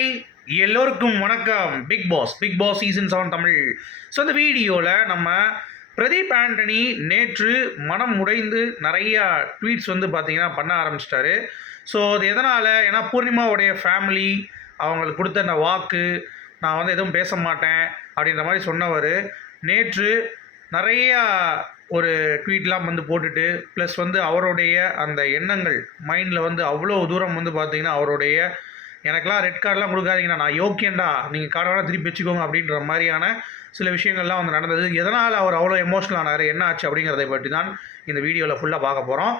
Hi எல்லோருக்கும் வணக்கம். Bigg Boss Bigg Boss season seven Tamil. So இந்த வீடியோவில் நம்ம பிரதீப் ஆண்டனி நேற்று மனம் உடைந்து நிறையா ட்வீட்ஸ் வந்து பார்த்தீங்கன்னா பண்ண ஆரம்பிச்சிட்டாரு. ஸோ அது எதனால்? ஏன்னா பூர்ணிமாவுடைய ஃபேமிலி அவங்களுக்கு கொடுத்த அந்த வாக்கு நான் வந்து எதுவும் பேச மாட்டேன் அப்படின்ற மாதிரி சொன்னவர். நேற்று நிறையா ஒரு ட்வீட்லாம் வந்து போட்டுட்டு ப்ளஸ் வந்து அவருடைய அந்த எண்ணங்கள் மைண்டில் வந்து அவ்வளோ தூரம் வந்து பார்த்தீங்கன்னா அவருடைய எனக்கெல்லாம் ரெட் கார்டெலாம் கொடுக்காதீங்கண்ணா நான் யோக்கியண்டா நீங்கள் கார்டு வேணால் திருப்பி வச்சுக்கோங்க அப்படின்ற மாதிரியான சில விஷயங்கள்லாம் வந்து நடந்தது. எதனால் அவர் அவ்வளோ எமோஷனல் ஆனார்? என்ன ஆச்சு அப்படிங்கிறத பற்றி தான் இந்த வீடியோவில் ஃபுல்லாக பார்க்க போகிறோம்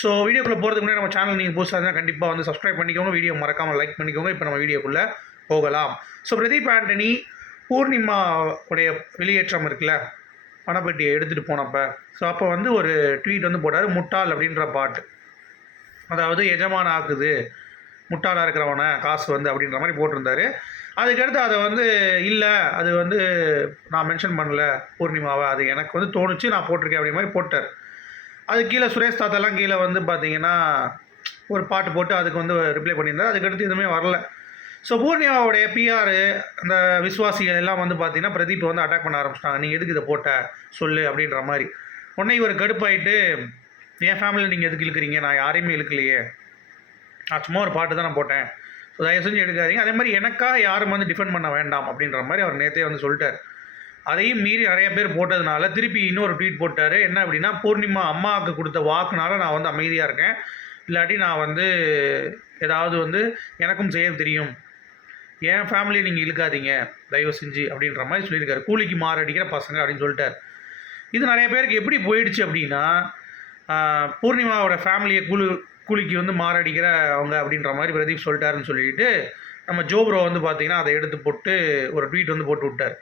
ஸோ வீடியோக்குள்ளே போகிறதுக்கு முன்னாடி நம்ம சேனல் நீங்கள் புதுசாக இருந்தால் கண்டிப்பாக வந்து சப்ஸ்கிரைப் பண்ணிக்கோங்க. வீடியோ மறக்காமல் லைக் பண்ணிக்கோங்க. இப்போ நம்ம வீடியோக்குள்ளே போகலாம். ஸோ பிரதீப் ஆண்டனி பூர்ணிமா உடைய வெளியேற்றம் இருக்குல்ல? பணப்பெட்டியை எடுத்துகிட்டு போனப்போ. ஸோ அப்போ வந்து ஒரு ட்வீட் வந்து போட்டார் முட்டாள் அப்படின்ற பாட்டு. அதாவது எஜமான ஆக்குது. முட்டாளாக இருக்கிறவனை காசு வந்து அப்படின்ற மாதிரி போட்டிருந்தாரு. அதுக்கடுத்து அதை வந்து இல்லை அது வந்து நான் மென்ஷன் பண்ணல பூர்ணிமாவை. அது எனக்கு வந்து தோணுச்சு நான் போட்டிருக்கேன் அப்படின்ற மாதிரி போட்டார். அது கீழே சுரேஷ் தாத்தாலாம் கீழே வந்து பார்த்தீங்கன்னா ஒரு பாட்டு போட்டு அதுக்கு வந்து ரிப்ளை பண்ணியிருந்தார். அதுக்கடுத்து எதுவுமே வரல. ஸோ பூர்ணிமாவுடைய பிஆர் அந்த விசுவாசிகள் எல்லாம் வந்து பார்த்தீங்கன்னா பிரதீப் வந்து அட்டாக் பண்ண ஆரம்பிச்சிட்டாங்க. நீ எதுக்கு இதை போட்ட? சொல்லு அப்படின்ற மாதிரி. உடனே இவர் கடுப்பாயிட்டு என் ஃபேமிலியில் நீங்கள் எதுக்கு இழுக்கிறீங்க? நான் யாரையுமே இழுக்கலையே. நான் சும்மா ஒரு பாட்டு தான் நான் போட்டேன். ஸோ தயவு செஞ்சு எடுக்காதீங்க. அதே மாதிரி எனக்காக யாரும் வந்து டிஃபெண்ட் பண்ண வேண்டாம் அப்படின்ற மாதிரி அவர் நேற்றே வந்து சொல்லிட்டார். அதையும் மீறி நிறைய பேர் போட்டதுனால திருப்பி இன்னொரு ட்வீட் போட்டார். என்ன அப்படின்னா பூர்ணிமா அம்மாவுக்கு கொடுத்த வாக்குனால நான் வந்து அமைதியாக இருக்கேன். இல்லாட்டி நான் வந்து ஏதாவது வந்து எனக்கும் செய்ய தெரியும். என் ஃபேமிலியை நீங்கள் இழுக்காதீங்க. தயவு செஞ்சு அப்படின்ற மாதிரி சொல்லியிருக்காரு. கூலிக்கு மாறடிக்கிற பசங்க அப்படின்னு சொல்லிட்டார். இது நிறைய பேருக்கு எப்படி போயிடுச்சு அப்படின்னா பூர்ணிமாவோட ஃபேமிலியை கூலி கூலிக்கு வந்து மாரடிக்கிற அவங்க அப்படின்ற மாதிரி பிரதீப் சொல்லிட்டாருன்னு சொல்லிட்டு நம்ம ஜோப்ரோ வந்து பார்த்தீங்கன்னா அதை எடுத்து போட்டு ஒரு ட்வீட் வந்து போட்டு விட்டார்.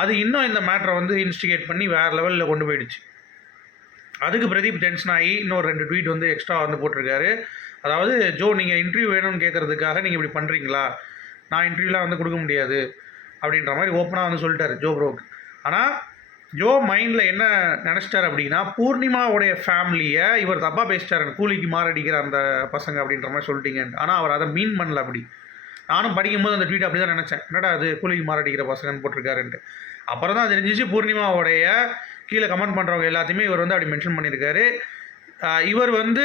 அது இன்னும் இந்த மேட்ரை வந்து இன்ஸ்டிகேட் பண்ணி வேறு லெவலில் கொண்டு போயிடுச்சு. அதுக்கு பிரதீப் டென்ஷன் ஆகி இன்னொரு ரெண்டு ட்வீட் வந்து எக்ஸ்ட்ரா வந்து போட்டிருக்காரு. அதாவது ஜோ நீங்கள் இன்டர்வியூ வேணும்னு கேட்குறதுக்காக நீங்கள் இப்படி பண்ணுறீங்களா நான் இன்டர்வியூலாம் வந்து கொடுக்க முடியாது. அப்படின்ற மாதிரி ஓப்பனாக வந்து சொல்லிட்டாரு ஜோ ப்ரோக்கு ஆனால் ஜோ மைண்டில் என்ன நினச்சிட்டார் அப்படின்னா பூர்ணிமாவுடைய ஃபேமிலியை இவர் தப்பாக பேசிட்டார். கூலிக்கு மாரடிக்கிற அந்த பசங்க அப்படின்ற மாதிரி சொல்லிட்டீங்க. ஆனால் அவர் அதை மீன் பண்ணல அப்படி. நானும் படிக்கும்போது அந்த ட்வீட் அப்படி தான் நினச்சேன். என்னடா அது கூலிக்கு மாரடிக்கிற பசங்கன்னு போட்டிருக்காருன்ட்டு. அப்புறம் தான் தெரிஞ்சிச்சு பூர்ணிமாவுடைய கீழே கமெண்ட் பண்ணுறவங்க எல்லாத்தையுமே இவர் வந்து அப்படி மென்ஷன் பண்ணியிருக்காரு. இவர் வந்து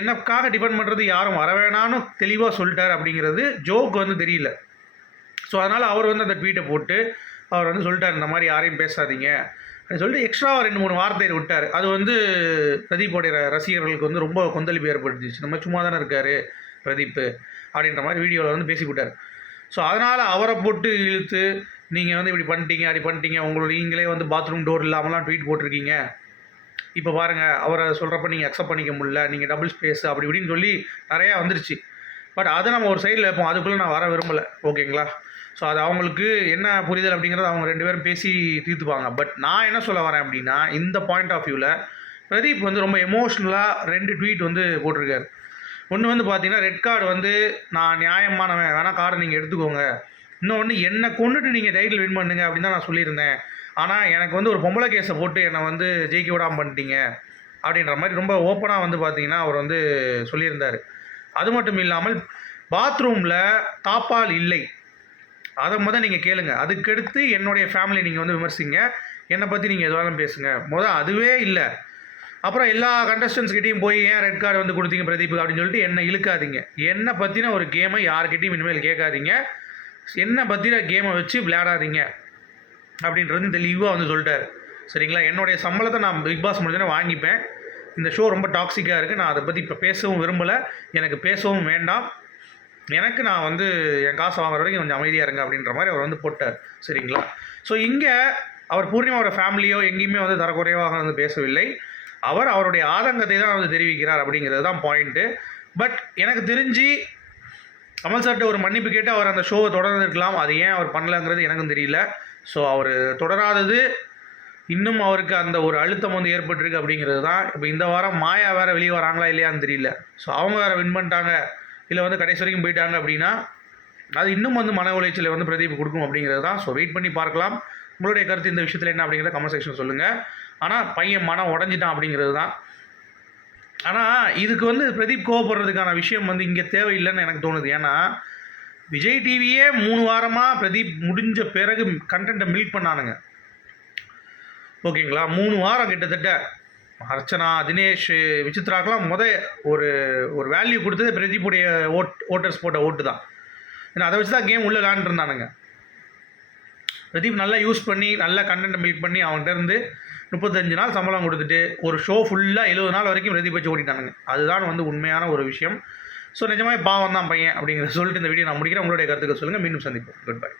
எனக்காக டிபெண்ட் பண்ணுறது யாரும் வர வேணான்னு தெளிவாக சொல்லிட்டார் அப்படிங்கிறது ஜோக்கு வந்து தெரியல. ஸோ அதனால் அவர் வந்து அந்த ட்வீட்டை போட்டு அவர் வந்து சொல்லிட்டார் இந்த மாதிரி யாரையும் பேசாதீங்க. அப்படின்னு சொல்லிட்டு எக்ஸ்ட்ரா ரெண்டு மூணு வார்த்தையை விட்டார். அது வந்து பிரதீப்போடைய ரசிகர்களுக்கு வந்து ரொம்ப கொந்தளிப்பு ஏற்படுத்திச்சு நம்ம சும்மா தானே இருக்கார் பிரதீப் அப்படின்ற மாதிரி வீடியோவில் வந்து பேசி விட்டார் ஸோ அதனால் அவரை போட்டு இழுத்து நீங்கள் வந்து இப்படி பண்ணிட்டீங்க அப்படி பண்ணிட்டீங்க உங்களோட நீங்களே வந்து பாத்ரூம் டோர் இல்லாமலாம் ட்வீட் போட்டிருக்கீங்க. இப்போ பாருங்கள் அவரை சொல்கிறப்ப நீங்கள் அக்செப்ட் பண்ணிக்க முடியல நீங்கள் டபுள் ஸ்பேஸ் அப்படி இப்படின்னு சொல்லி நிறையா வந்துருச்சு. பட் அதை நம்ம ஒரு சைடில் வைப்போம். அதுக்குள்ளே நான் வர விரும்பலை. ஓகேங்களா ஸோ அது அவங்களுக்கு என்ன புரிதல் அப்படிங்கிறத அவங்க ரெண்டு பேரும் பேசி தீர்த்துப்பாங்க. பட் நான் என்ன சொல்ல வரேன் அப்படின்னா இந்த பாயிண்ட் ஆஃப் வியூவில் பிரதீப் வந்து ரொம்ப எமோஷ்னலாக ரெண்டு ட்வீட் வந்து போட்டிருக்காரு. ஒன்று வந்து பார்த்தீங்கன்னா ரெட் கார்டு வந்து நான் நியாயமானவன் வேணால் கார்டு நீங்கள் எடுத்துக்கோங்க. இன்னொன்று என்னை கொண்டுட்டு நீங்கள் டைட்டில் வின் பண்ணுங்க அப்படின்னு தான் நான் சொல்லியிருந்தேன். ஆனால் எனக்கு வந்து ஒரு பொம்பளை கேஸை போட்டு என்னை வந்து ஜெயிக்க விடாமல் பண்ணிட்டீங்க அப்படின்ற மாதிரி ரொம்ப ஓப்பனாக வந்து பார்த்தீங்கன்னா அவர் வந்து சொல்லியிருந்தார். அது மட்டும் இல்லாமல் பாத்ரூமில் தாப்பால் இல்லை. அதை முதல் நீங்கள் கேளுங்க. அதுக்கடுத்து என்னுடைய ஃபேமிலி நீங்கள் வந்து விமர்சிங்க. என்னை பற்றி நீங்கள் எதுவாலும் பேசுங்க. முதல் அதுவே இல்லை. அப்புறம் எல்லா கண்டஸ்டன்ஸ்கிட்டையும் கிட்டேயும் போய் ஏன் ரெட் கார்டு வந்து கொடுத்தீங்க பிரதீப்? அப்படின்னு சொல்லிட்டு என்னை இழுக்காதீங்க. என்னை பற்றின ஒரு கேமை யார்கிட்டையும் இனிமேல் கேட்காதீங்க. என்னை பற்றின கேமை வச்சு விளையாடாதீங்க. அப்படின்றது தெளிவாக வந்து சொல்லிட்டார். சரிங்களா? என்னுடைய சம்பளத்தை நான் பிக் பாஸ் முடிஞ்சோடனே வாங்கிப்பேன். இந்த ஷோ ரொம்ப டாக்ஸிக்காக இருக்குது நான் அதை பற்றி இப்போ பேசவும் விரும்பலை. எனக்கு பேசவும் வேண்டாம். எனக்கு நான் வந்து என் காசை வாங்குற வரைக்கும் கொஞ்சம் அமைதியாக இருங்க அப்படின்ற மாதிரி அவர் வந்து போட்டார். சரிங்களா? ஸோ இங்கே அவர் பூர்ணிமாவோட ஃபேமிலியோ எங்கேயுமே வந்து தரக்குறைவாக வந்து பேசவில்லை. அவர் அவருடைய ஆதங்கத்தை தான் வந்து தெரிவிக்கிறார் அப்படிங்கிறது தான் பாயிண்ட்டு பட் எனக்கு தெரிஞ்சு கமல் சார்கிட்ட ஒரு மன்னிப்பு கேட்டு அவர் அந்த ஷோவை தொடர்ந்துருக்கலாம். அது ஏன் அவர் பண்ணலங்கிறது எனக்கும் தெரியல. ஸோ அவர் தொடராதது இன்னும் அவருக்கு அந்த ஒரு அழுத்தம் வந்து ஏற்பட்டிருக்கு அப்படிங்கிறது தான். இப்போ இந்த வாரம் மாயா வேறு வெளியே வராங்களா இல்லையான்னு தெரியல. ஸோ அவங்க வேறு வின் பண்ணிட்டாங்க. இல்லை வந்து கடைசி வரைக்கும் போயிட்டாங்க அப்படின்னா அது இன்னும் வந்து மன உளைச்சலை வந்து பிரதீப் கொடுக்கும் அப்படிங்கிறது தான். ஸோ வெயிட் பண்ணி பார்க்கலாம். உங்களுடைய கருத்து இந்த விஷயத்தில் என்ன அப்படிங்கிறத கமெண்ட் செக்ஷன் சொல்லுங்கள் ஆனால் பையன் மனம் உடஞ்சிட்டான் அப்படிங்கிறது தான். ஆனால் இதுக்கு வந்து பிரதீப் கோவப்படுறதுக்கான விஷயம் வந்து இங்கே தேவையில்லைன்னு எனக்கு தோணுது. ஏன்னா விஜய் டிவியே மூணு வாரமாக பிரதீப் முடிஞ்ச பிறகு கண்டென்ட்டை மில்க் பண்ணானுங்க. ஓகேங்களா? மூணு வாரம் கிட்டத்தட்ட அர்ச்சனா தினேஷ் விசித்ராக்கெலாம் முத ஒரு ஒரு வேல்யூ கொடுத்தது பிரதீப்புடைய ஓட் ஓட்டர்ஸ் போட்ட ஓட்டு தான். ஏன்னா அதை வச்சு தான் கேம் உள்ளே விளாண்டுருந்தானுங்க பிரதீப் நல்லா யூஸ் பண்ணி நல்லா கண்டென்ட் மில்க் பண்ணி அவன்கிட்ட இருந்து முப்பத்தஞ்சு நாள் சம்பளம் கொடுத்துட்டு ஒரு ஷோ ஃபுல்லாக எழுபது நாள் வரைக்கும் பிரதீப் வச்சு ஓடிட்டானுங்க. அதுதான் வந்து உண்மையான ஒரு விஷயம். ஸோ நிஜமாவே பாவம் தான் பையன் அப்படிங்கிற சொல்லிட்டு இந்த வீடியோ நான் முடிக்கிறேன். உங்களுடைய கருத்துக்கள் சொல்லுங்கள் மீண்டும் சந்திப்போம். Good bye